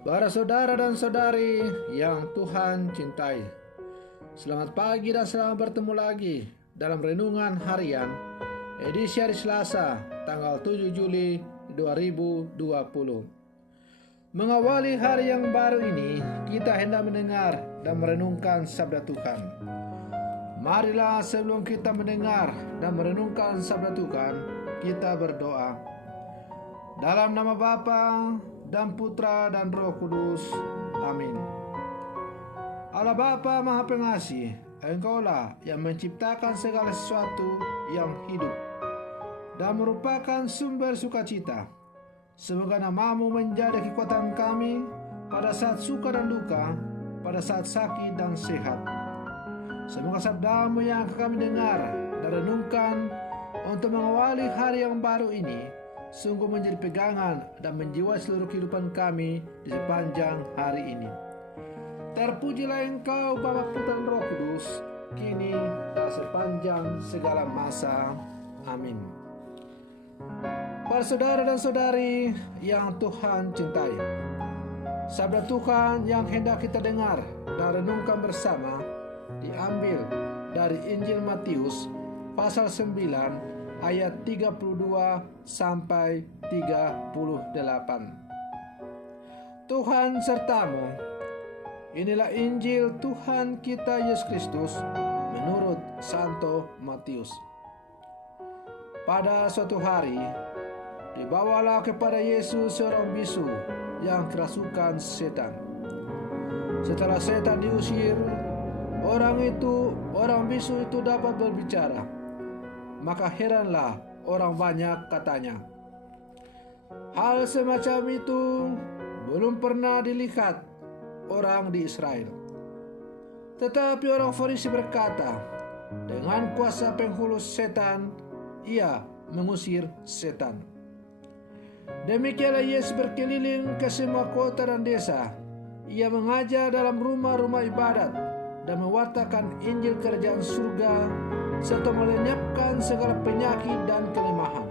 Para saudara dan saudari yang Tuhan cintai, selamat pagi dan selamat bertemu lagi dalam Renungan Harian edisi hari Selasa tanggal 7 Juli 2020. Mengawali hari yang baru ini, kita hendak mendengar dan merenungkan sabda Tuhan. Marilah sebelum kita mendengar dan merenungkan sabda Tuhan, kita berdoa. Dalam nama Bapa dan Putra dan Roh Kudus. Amin. Allah Bapa Maha Pengasih, Engkaulah yang menciptakan segala sesuatu yang hidup dan merupakan sumber sukacita. Semoga namamu menjadi kekuatan kami pada saat suka dan duka, pada saat sakit dan sehat. Semoga sabdamu yang kami dengar dan renungkan untuk mengawali hari yang baru ini sungguh menjadi pegangan dan menjiwai seluruh kehidupan kami di sepanjang hari ini. Terpujilah Engkau Bapa, Putra dan Roh Kudus, kini dan sepanjang segala masa. Amin. Para saudara dan saudari yang Tuhan cintai, sabda Tuhan yang hendak kita dengar dan renungkan bersama diambil dari Injil Matius pasal 9 ayat 32 sampai 38. Tuhan sertamu. Inilah Injil Tuhan kita Yesus Kristus menurut Santo Matius. Pada suatu hari, dibawalah kepada Yesus seorang bisu yang kerasukan setan. Setelah setan diusir, orang bisu itu dapat berbicara. Maka heranlah orang banyak katanya. Hal semacam itu belum pernah dilihat orang di Israel. Tetapi orang Farisi berkata, dengan kuasa penghulu setan, ia mengusir setan. Demikianlah Yesus berkeliling ke semua kota dan desa. Ia mengajar dalam rumah-rumah ibadat dan mewartakan Injil kerajaan surga serta melenyapkan segala penyakit dan kelemahan.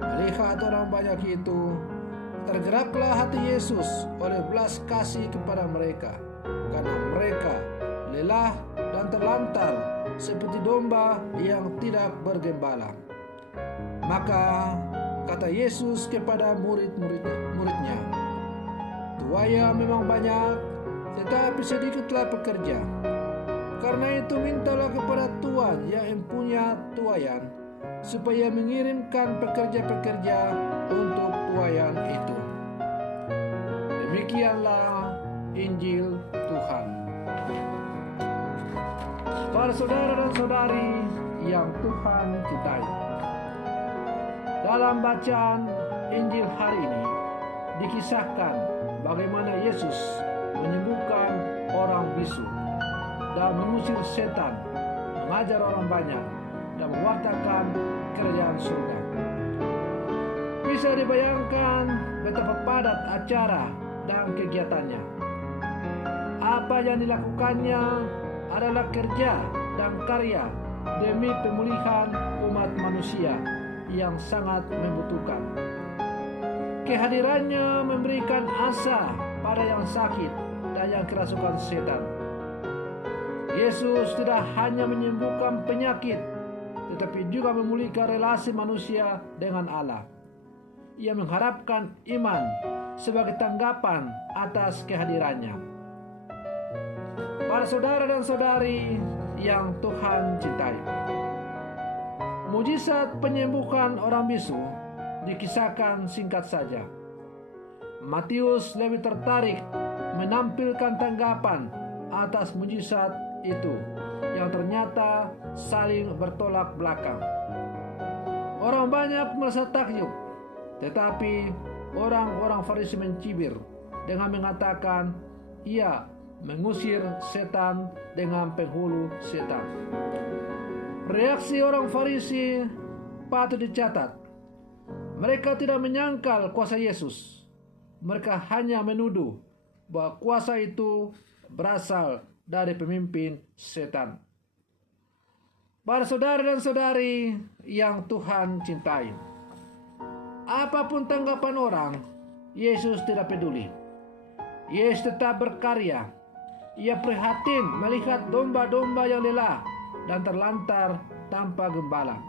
Melihat orang banyak itu, tergeraklah hati Yesus oleh belas kasih kepada mereka, karena mereka lelah dan terlantar seperti domba yang tidak bergembala. Maka kata Yesus kepada murid-muridnya, tuai memang banyak, tetapi sedikitlah pekerja. Karena itu mintalah kepada Tuhan yang punya tuaian, supaya mengirimkan pekerja-pekerja untuk tuaian itu. Demikianlah Injil Tuhan. Para saudara dan saudari yang Tuhan cintai, dalam bacaan Injil hari ini dikisahkan bagaimana Yesus menyembuhkan orang bisu dan mengusir setan, mengajar orang banyak, dan mewartakan kerajaan surga. Bisa dibayangkan betapa padat acara dan kegiatannya. Apa yang dilakukannya adalah kerja dan karya demi pemulihan umat manusia yang sangat membutuhkan. Kehadirannya memberikan asa pada yang sakit dan yang kerasukan setan. Yesus tidak hanya menyembuhkan penyakit, tetapi juga memulihkan relasi manusia dengan Allah. Ia mengharapkan iman sebagai tanggapan atas kehadirannya. Para saudara dan saudari yang Tuhan cintai, mujizat penyembuhan orang bisu dikisahkan singkat saja. Matius lebih tertarik menampilkan tanggapan atas mujizat itu yang ternyata saling bertolak belakang. Orang banyak merasa takjub, tetapi orang-orang Farisi mencibir dengan mengatakan ia mengusir setan dengan penghulu setan. Reaksi orang Farisi patut dicatat. Mereka tidak menyangkal kuasa Yesus. Mereka hanya menuduh bahwa kuasa itu berasal dari pemimpin setan. Para saudara dan saudari yang Tuhan cintai, apapun tanggapan orang, Yesus tidak peduli. Yesus tetap berkarya. Ia prihatin melihat domba-domba yang lelah dan terlantar tanpa gembala.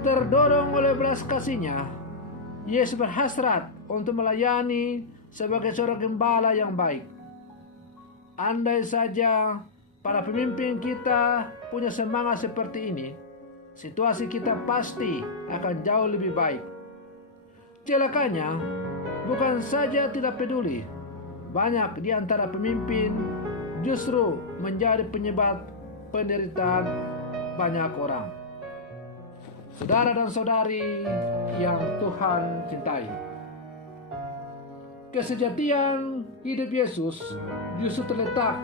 Terdorong oleh belas kasihnya, Yesus berhasrat untuk melayani sebagai seorang gembala yang baik. Andai saja para pemimpin kita punya semangat seperti ini, situasi kita pasti akan jauh lebih baik. Celakanya, bukan saja tidak peduli, banyak di antara pemimpin justru menjadi penyebab penderitaan banyak orang. Saudara dan saudari yang Tuhan cintai, kesejatian hidup Yesus justru terletak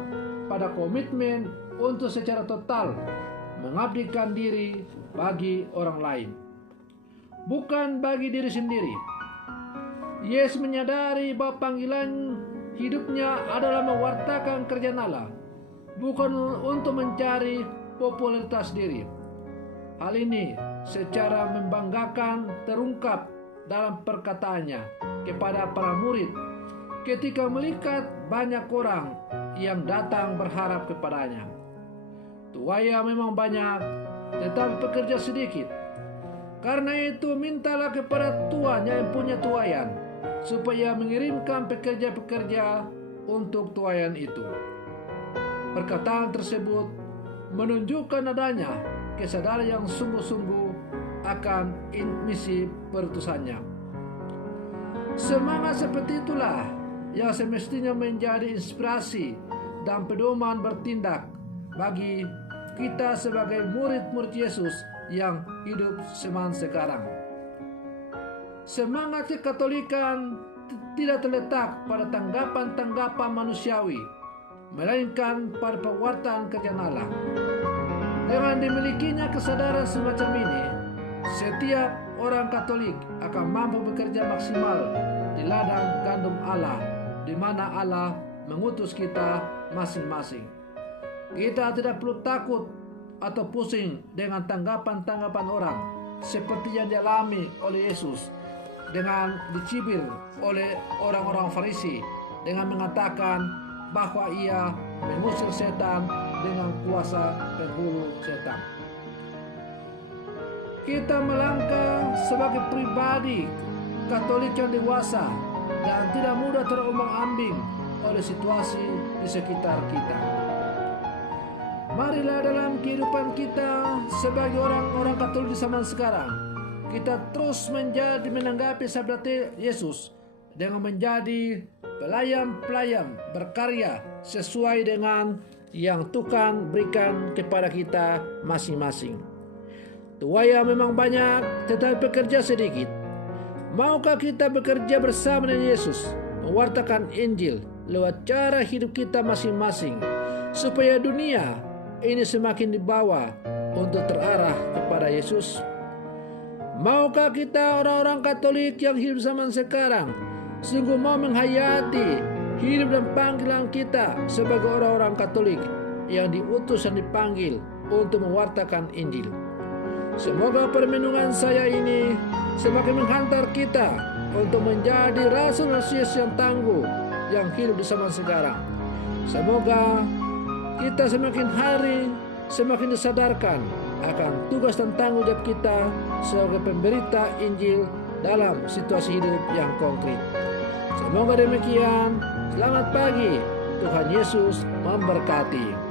pada komitmen untuk secara total mengabdikan diri bagi orang lain, bukan bagi diri sendiri. Yesus menyadari bahwa panggilan hidupnya adalah mewartakan kerjaan Allah, bukan untuk mencari popularitas diri. Hal ini secara membanggakan terungkap dalam perkataannya kepada para murid ketika melihat banyak orang yang datang berharap kepadanya. Tuaya memang banyak, tetapi pekerja sedikit. Karena itu mintalah kepada Tuhan yang punya tuayan, supaya mengirimkan pekerja-pekerja untuk tuayan itu. Perkataan tersebut menunjukkan adanya kesadaran yang sungguh-sungguh akan misi perutusannya. Semangat seperti itulah yang semestinya menjadi inspirasi dan pedoman bertindak bagi kita sebagai murid-murid Yesus yang hidup zaman sekarang. Semangat kekatolikan tidak terletak pada tanggapan-tanggapan manusiawi, melainkan pada pewartaan kerjaan Allah. Dengan dimilikinya kesadaran semacam ini, setiap orang Katolik akan mampu bekerja maksimal di ladang gandum Allah, di mana Allah mengutus kita masing-masing. Kita tidak perlu takut atau pusing dengan tanggapan-tanggapan orang seperti yang dialami oleh Yesus dengan dicibir oleh orang-orang Farisi dengan mengatakan bahwa ia mengusir setan dengan kuasa penghulu setan. Kita melangkah sebagai pribadi Katolik yang dewasa dan tidak mudah terombang-ambing oleh situasi di sekitar kita. Marilah dalam kehidupan kita sebagai orang-orang Katolik di zaman sekarang, kita terus menanggapi sabda Yesus dengan menjadi pelayan-pelayan berkarya sesuai dengan yang Tuhan berikan kepada kita masing-masing. Tuaya memang banyak, tetapi pekerja sedikit. Maukah kita bekerja bersama dengan Yesus, mewartakan Injil lewat cara hidup kita masing-masing, supaya dunia ini semakin dibawa untuk terarah kepada Yesus? Maukah kita orang-orang Katolik yang hidup zaman sekarang sungguh mau menghayati hidup dan panggilan kita sebagai orang-orang Katolik yang diutus dan dipanggil untuk mewartakan Injil? Semoga permenungan saya ini semakin menghantar kita untuk menjadi rasul-rasul yang tangguh yang hidup di zaman sekarang. Semoga kita semakin hari semakin disadarkan akan tugas dan tanggung jawab kita sebagai pemberita Injil dalam situasi hidup yang konkret. Semoga demikian. Selamat pagi. Tuhan Yesus memberkati.